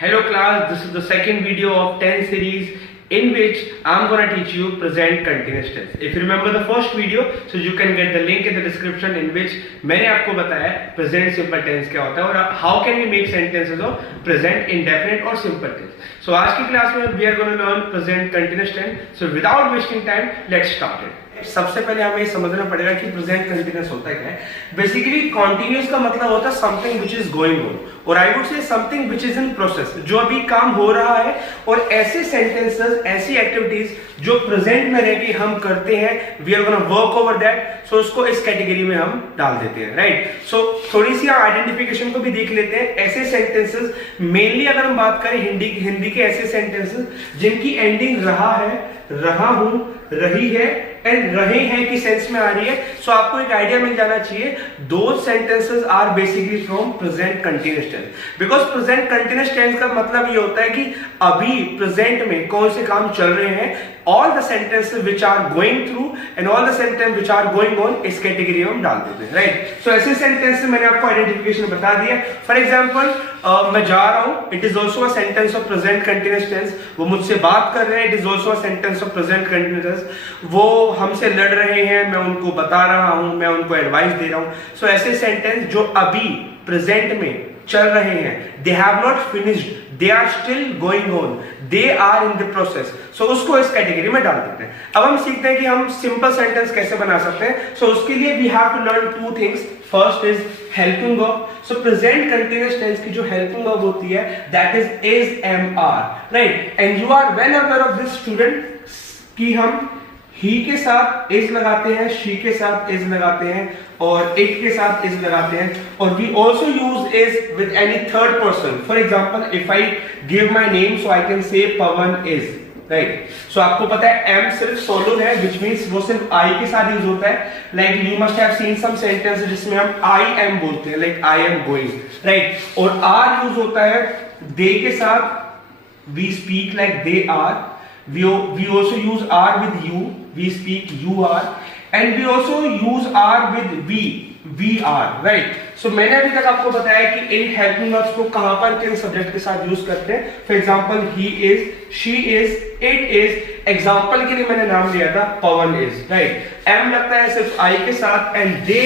Hello class, this is the second video of 10 series in which I'm gonna teach you present continuous tense. If you remember the first video, so you can get the link in the description in which मैंने आपको बताया present simple tense क्या होता है और how can we make sentences of present indefinite और simple tense. So आज की क्लास में we are gonna learn present continuous tense. So without wasting time, let's start it. सबसे पहले हमें समझना पड़ेगा कि प्रेजेंट कंटिन्यूअस होता क्या है. बेसिकली कंटिन्यूअस का मतलब होता है something which is going on, और I would say something which is in process, जो अभी काम हो रहा है. और ऐसे सेंटेंसेस, ऐसी एक्टिविटीज जो प्रेजेंट में रहकर हम करते हैं, we are gonna work over that. So उसको इस कैटेगरी में हम डाल देते हैं, राइट. सो थोड़ी सी आइडेंटिफिकेशन को भी देख लेते हैं. ऐसे सेंटेंसेस मेनली अगर हम बात करें हिंदी के ऐसे सेंटेंसेस जिनकी एंडिंग रहा है, रहा हूं, रही है एंड रहे हैं की सेंस में आ रही है. सो आपको एक आइडिया मिल जाना चाहिए. दो sentences are basically from present continuous tense, because present continuous tense का मतलब ये होता है कि अभी प्रेजेंट में कौन से काम चल रहे हैं. All the sentences which are going through and all the sentence which are going on इस कैटेगरी में हम डाल देते हैं, राइट. सो ऐसे सेंटेंस मैंने आपको आइडेंटिफिकेशन बता दिया. फॉर एग्जाम्पल मैं जा रहा हूं, it is also a sentence of present continuous tense. वो मुझसे बात कर रहे हैं, it is also a sentence of present continuous tense. वो हमसे लड़ रहे हैं, मैं उनको बता रहा हूं, मैं उनको एडवाइस दे रहा हूं. सो ऐसे सेंटेंस जो अभी प्रेजेंट में चल रहे हैं, they have not finished, they are still going on, they are in the process. So उसको इस कैटेगरी में डाल देते हैं. अब हम सीखते हैं कि हम सिंपल सेंटेंस कैसे बना सकते हैं. सो उसके लिए we have to learn two things. First is helping verb. So present continuous tense की जो हेल्पिंग वर्ब होती है, that is am are, right. And you are well aware of this student कि हम ही के साथ इज लगाते हैं, शी के साथ इज लगाते हैं और इट के साथ इज लगाते हैं. और we also use is with any third person. For example if I give my name, so I can say Pawan is, right. सो आपको पता है एम सिर्फ सोलो है, विच मीन्स वो सिर्फ आई के साथ यूज होता है. Like you must have seen some sentence जिसमें हम आई एम बोलते हैं, like I am going, right. और आर यूज होता है दे के साथ. We speak like they are. We also use are with you. We speak you are, and we also use are with we are, right. So मैंने अभी तक आपको बताया कि इन हेल्पिंग वर्ब्स को कहां पर किन सब्जेक्ट के साथ यूज करते हैं. For example he is, she is, it is. Example के लिए मैंने नाम लिया था पवन इज, राइट. एम लगता है सिर्फ आई के साथ एंड दे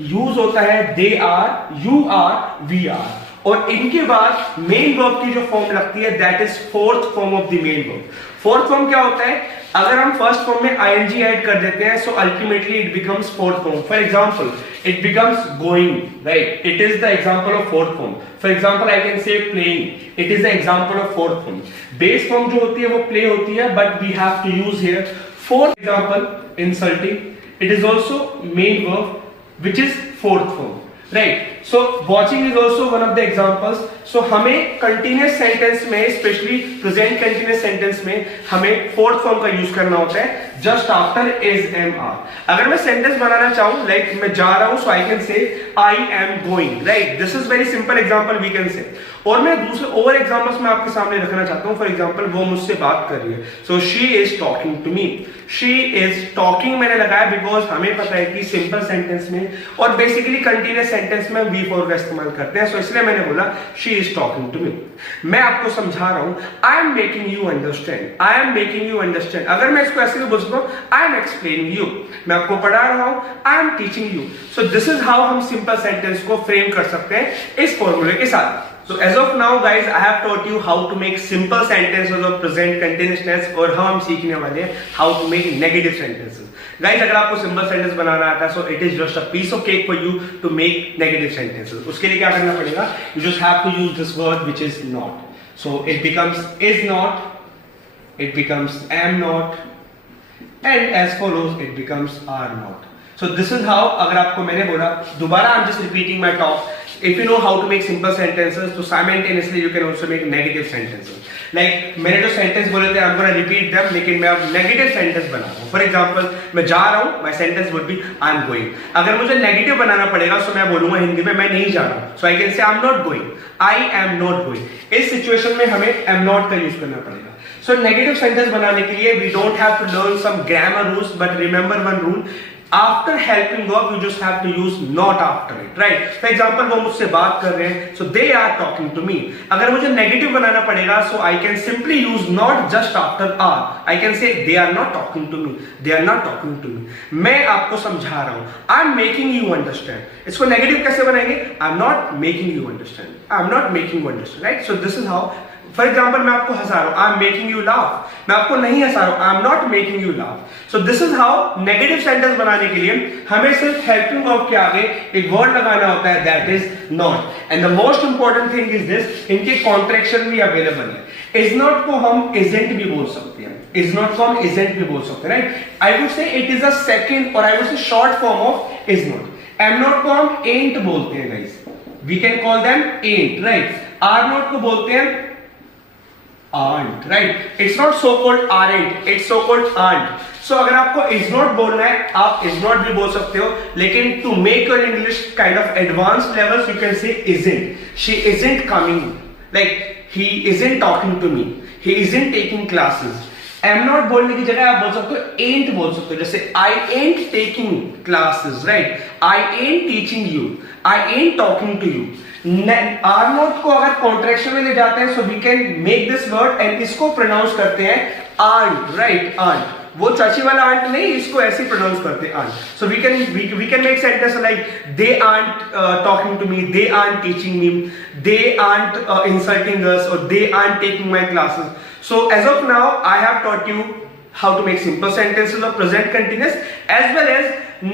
यूज होता है they are, you are, we are. और इनके बाद मेन वर्ब की जो फॉर्म लगती है, that is fourth form of the main verb. Fourth form क्या होता है? अगर हम फर्स्ट फॉर्म में आईएनजी ऐड कर देते हैं, so ultimately it becomes fourth form. For example it becomes going, right. It is the example of fourth form. For example I can से playing, it is the example of fourth form. Base form जो होती है वो play होती है, but we have to use here fourth. Example insulting, it is also main verb which is fourth form, right. So watching is also one of the examples. So हमें continuous sentence में, specially present continuous sentence में, हमें fourth form का use करना होता है just after is am are. अगर मैं सेंटेंस बनाना चाहूं, लाइक मैं जा रहा हूं, सो I can say I am going, right. This is very simple example we can say. और मैं दूसरे और एग्जाम्पल्स में आपके सामने रखना चाहता हूं. फॉर एग्जाम्पल वो मुझसे बात कर रही है, so she is talking to me. She is talking मैंने लगाया बिकॉज हमें पता है कि सिंपल सेंटेंस में और बेसिकली कंटिन्यूअस सेंटेंस में वी फॉर का इस्तेमाल करते हैं. सो इसलिए मैंने बोला she is talking to me. मैं आपको समझा रहा हूं, I am making you understand, I am making you understand. अगर मैं इसको ऐसे भी बोल सकता हूं, आई एम एक्सप्लेनिंग यू, मैं आपको पढ़ा रहा हूं, I am teaching you. So this is how हम सिंपल सेंटेंस को फ्रेम कर सकते हैं इस फॉर्मूले के साथ. So as of now guys, I have taught you how to make simple sentences of present continuous tense, और हम सीखने वाले हैं how to make negative sentences. Guys, अगर आपको simple sentence बनाना आता है, so it is just a piece of cake for you to make negative sentences. उसके लिए क्या करना पड़ेगा? You just have to use this word which is not. So it becomes is not, it becomes am not, and as follows it becomes are not. So this is how. अगर आपको मैंने बोला दोबारा, I'm just repeating my talk. If you know how to make simple sentences, so simultaneously you can also make negative sentences. Like मैंने जो sentence बोले थे, I'm gonna repeat them, लेकिन मैं अब negative sentence बना रहा हूँ. For example, मैं जा रहा हूँ, my sentence would be I'm going. अगर मुझे negative बनाना पड़ेगा, so मैं बोलूँगा हिंदी में मैं नहीं जा रहा हूँ. So I can say I'm not going. I am not going. इस situation में हमें am not का use करना पड़ेगा. So negative sentence बनाने के लिए we don't have to learn some grammar rules, but remember one rule. After helping verb you just have to use not after it, right? For example वो मुझसे बात कर रहे हैं, so they are talking to me. अगर मुझे negative बनाना पड़ेगा, so I can simply use not just after are. I can say they are not talking to me, they are not talking to me. मैं आपको समझा रहा हूं, I am making you understand. इसको नेगेटिव कैसे बनाएंगे? I am not making you understand, I am not making you understand, right? So this is how. For example मैं आपको हंसा रहा हूं, I am making you laugh. मैं आपको नहीं हंसा रहा हूं, I am not making you laugh. So this is how negative sentence बनाने के लिए हमें सिर्फ हेल्पिंग वर्ब के आगे एक वर्ड लगाना होता है, that is not. And the most important thing is this, इनके कॉन्ट्रैक्शन भी अवेलेबल है. इज नॉट को हम इजेंट भी बोल सकते हैं, इज नॉट को हम इजेंट भी बोल सकते हैं, right? I would say it is a second और I would say short form of is not. Am not को हम एंट बोलते हैं guys, we can call them ain't, right? Are not को बोलते हैं aren't, right? It's not so called aren't, it's so called aren't. So अगर आपको is not बोलना है, आप is not भी बोल सकते हो, लेकिन to make your English kind of advanced levels, you can say isn't. She isn't coming. Like he isn't talking to me. He isn't taking classes. am not बोलने की जगह आप बोल सकते हो ain't बोल सकते हो. जैसे I ain't taking classes, right? I ain't teaching you. I ain't talking to you. Are not को अगर कॉन्ट्रैक्शन में ले जाते हैं, so we can make this word and इसको प्रोनाउंस करते हैं आंट, राइट? आंट, वो चाची वाला आंट नहीं, इसको ऐसे प्रोनाउंस करते हैं aren't. So we can make sentence like they aren't talking to me, they aren't teaching me, they aren't insulting us, और they aren't taking my classes. So as of now I have taught you how to make simple sentences of present continuous as well as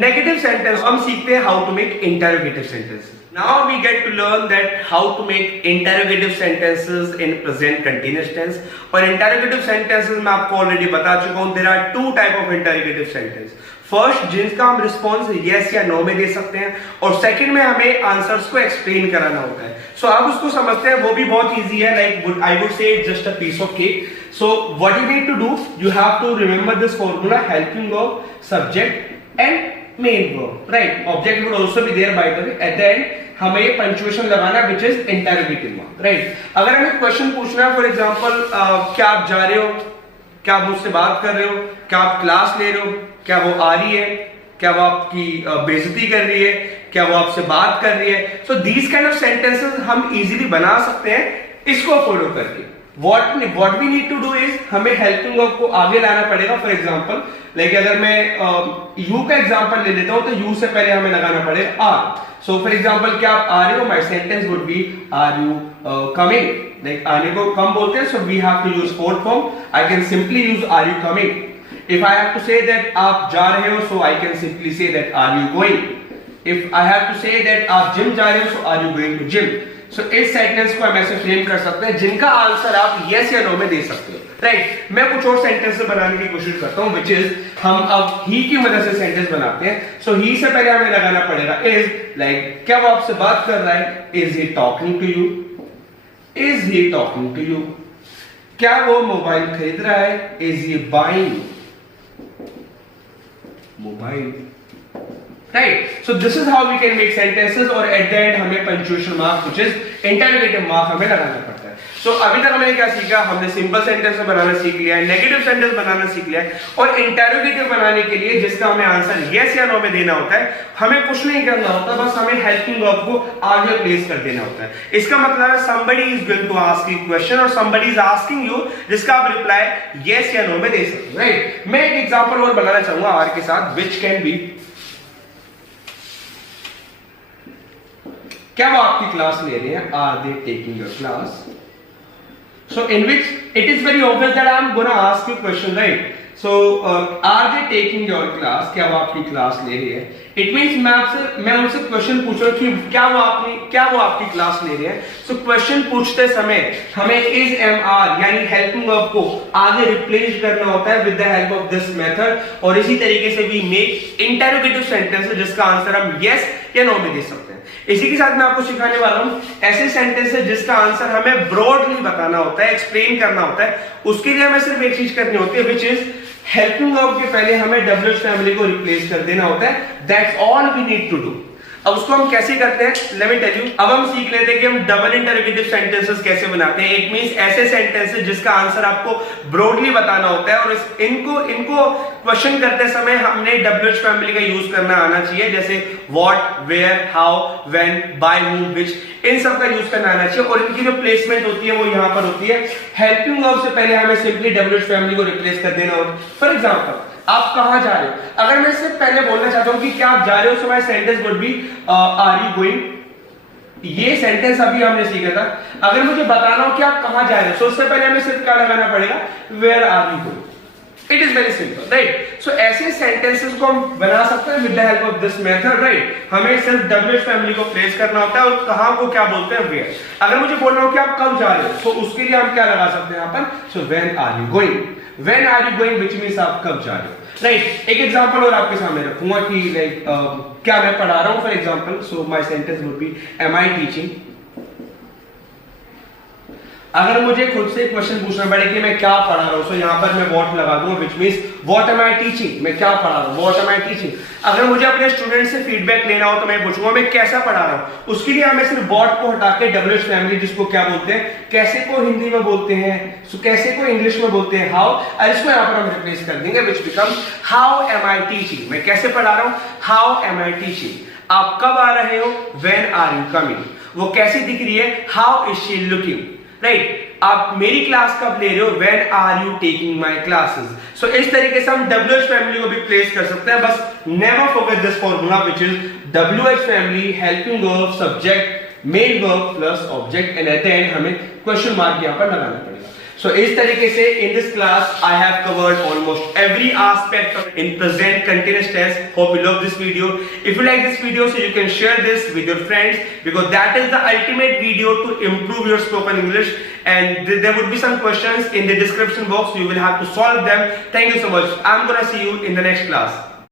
negative sentence. हम सीखते हैं how to make interrogative sentences. Now we get to learn that how to make interrogative sentences in present continuous tense. और interrogative sentences मैं आपको already बता चुका हूँ. There are two type of interrogative sentence. First, जिसका हम response yes या no में दे सकते हैं, और सेकंड में हमें आंसर्स को एक्सप्लेन कराना होता है. सो आप उसको समझते हैं, वो भी बहुत इजी है. Like I would say just a piece of cake. So what you need to do, you have to remember this formula, helping verb, subject and main verb, right? Object would also be there by the way. At the end हमें punctuation लगाना which is interrogative mark, right? अगर हमें question पूछना है, for example क्या आप जा रहे हो, क्या आप मुझसे बात कर रहे हो, क्या आप क्लास ले रहे हो, क्या वो आ रही है, क्या वो आपकी बेइज्जती कर रही है, क्या वो आपसे बात कर रही है. So these kind of sentences हम इजीली बना सकते हैं इसको फॉलो करके. what we need to do is हमें हेल्पिंग वर्ब को आगे लाना पड़ेगा. फॉर एग्जांपल लाइक अगर मैं यू का एग्जांपल ले लेता हूं, तो यू से पहले हमें लगाना पड़ेगा आर. सो फॉर एग्जांपल क्या आप आ रहे हो, my sentence would be are you coming. Like आने को कम बोलते हैं, so we have to use fourth form. I can simply use are you coming. If I have to say that आप जा रहे हो, so I can simply say that are you going. If I have to say that आप gym जा रहे हो, so are you going to gym. So इस sentence को हम ऐसे फ्रेम कर सकते हैं जिनका आंसर आप yes या no में दे सकते हो, राइट? मैं कुछ और सेंटेंस बनाने की कोशिश करता हूं, which is हम अब he की मदद से सेंटेंस बनाते हैं. So he से पहले हमें लगाना पड़ेगा is. like क्या वो आपसे बात कर रहा है, is he talking to you, is he talking to you. क्या वो मोबाइल खरीद रहा है, is he buying mobile, right? So this is how we can make sentences, और एट द एंड हमें punctuation mark which is interrogative mark हमें लगाना पड़ता है. सो अभी तक हमने क्या सीखा, हमने सिंपल सेंटेंस बनाना सीख लिया है, नेगेटिव सेंटेंस बनाना सीख लिया है, और इंटरोगेटिव बनाने के लिए जिसका हमें आंसर यस या नो में देना होता है, हमें कुछ नहीं करना होता, बस हमें हेल्पिंग वर्ब को आगे प्लेस कर देना होता है. इसका मतलब है somebody is going to ask you question और somebody is asking you, जिसका आप रिप्लाई यस या नो में दे सकते हो, राइट? मैं एक एग्जांपल और बनाना चाहूंगा आर के साथ, which can be क्या वो आपकी क्लास ले रहे हैं, are they taking your class. So in which it is very obvious that I am gonna ask you question, right? So are they taking your class? क्या वो आपकी क्लास ले रही है? It means मैं उनसे क्वेश्चन पूछ रहा हूँ कि क्या वो आपकी क्लास ले रहे हैं. So क्वेश्चन पूछते समय हमें is MR यानी हेल्पिंग वर्ब को आगे रिप्लेस करना होता है with the help of this method, और इसी तरीके से we make interrogative sentence जिसका आंसर हम yes या no में दे सकते हैं. इसी के साथ मैं आपको सिखाने वाला हूं ऐसे सेंटेंस है जिसका आंसर हमें ब्रॉडली बताना होता है, एक्सप्लेन करना होता है. उसके लिए हमें सिर्फ एक चीज करनी होती है, which is हेल्पिंग वर्ब के पहले हमें WH फैमिली को रिप्लेस कर देना होता है. That's all we need to do. अब उसको हम कैसे करते हैं, लेट मी टेल यू। अब हम सीख लेते हैं कि हम डबल इंटरोगेटिव सेंटेंसेस कैसे बनाते हैं। इट मींस ऐसे सेंटेंसेस जिसका आंसर आपको ब्रॉडली बताना होता है और इनको क्वेश्चन करते समय हमने WH फैमिली का यूज करना आना चाहिए, जैसे what, where, how, when, by, whom, which, इन सब का यूज करना आना चाहिए। और इनकी जो प्लेसमेंट होती है वो यहां पर होती है। हेल्पिंग वर्ब से पहले हमें सिंपली WH फैमिली को रिप्लेस कर देना होता है। फॉर एग्जांपल, आप कहां जा रहे हो, अगर मैं इससे पहले बोलना चाहता हूं कि क्या आप जा रहे हो, so my sentence would be are you going. ये सेंटेंस अभी हमने सीखा था। अगर मुझे बताना हो कि आप कहां जा रहे हो, सो उससे पहले हमें सिर्फ क्या लगाना पड़ेगा, where are you going. It is very simple, right. So ऐसे सेंटेंसेस को हम बना सकते हैं with the help of this method, right. हमें सिर्फ WH फैमिली को प्लेस करना होता है और कहां को क्या बोलते हैं, वेयर। अगर मुझे बोलना हो कि आप कब जा रहे हो, तो उसके लिए हम क्या लगा सकते हैं यहां पर, so when are you going. When are you going which means आप कब जा रहे हो, राइट। एक एग्जांपल और आपके सामने रखूंगा कि लाइक क्या मैं पढ़ा रहा हूं। For example, so my sentence would be am I teaching. अगर मुझे खुद से क्वेश्चन पूछना पड़े कि मैं क्या पढ़ा रहा हूं, सो यहां पर मैं व्हाट लगा दूंगा, which means what am I teaching, मैं क्या पढ़ा रहा हूं, व्हाट एम आई टीचिंग। अगर मुझे अपने स्टूडेंट से फीडबैक लेना हो तो मैं पूछूंगा मैं कैसा पढ़ा रहा हूं। उसके लिए हमें सिर्फ व्हाट को हटा के WH फैमिली, जिसको क्या बोलते हैं, कैसे को हिंदी में बोलते हैं, सो कैसे को इंग्लिश में बोलते हैं, हाउ, और इसको यहां पर हम रिप्लेस कर देंगे, which becomes how am I teaching. मैं कैसे पढ़ा रहा हूं, हाउ एम आई टीचिंग। आप कब आ रहे हो, व्हेन आर यू कमिंग। वो कैसी दिख रही है, how is she looking, right. आप मेरी क्लास कब ले रहे हो, when are you taking my classes. So इस तरीके से हम WH फैमिली को भी प्लेस कर सकते हैं। बस never forget this formula which is WH family, helping verb, subject, main verb plus object, and eight the end हमें क्वेश्चन मार्क यहां पर लगाना पड़ेगा। So इस तरीके से in this class I have covered almost every aspect of in present continuous tense. Hope you love this video. If you like this video, so you can share this with your friends, because that is the ultimate video to improve your spoken English. And there would be some questions in the description box. You will have to solve them. Thank you so much. I'm gonna see you in the next class.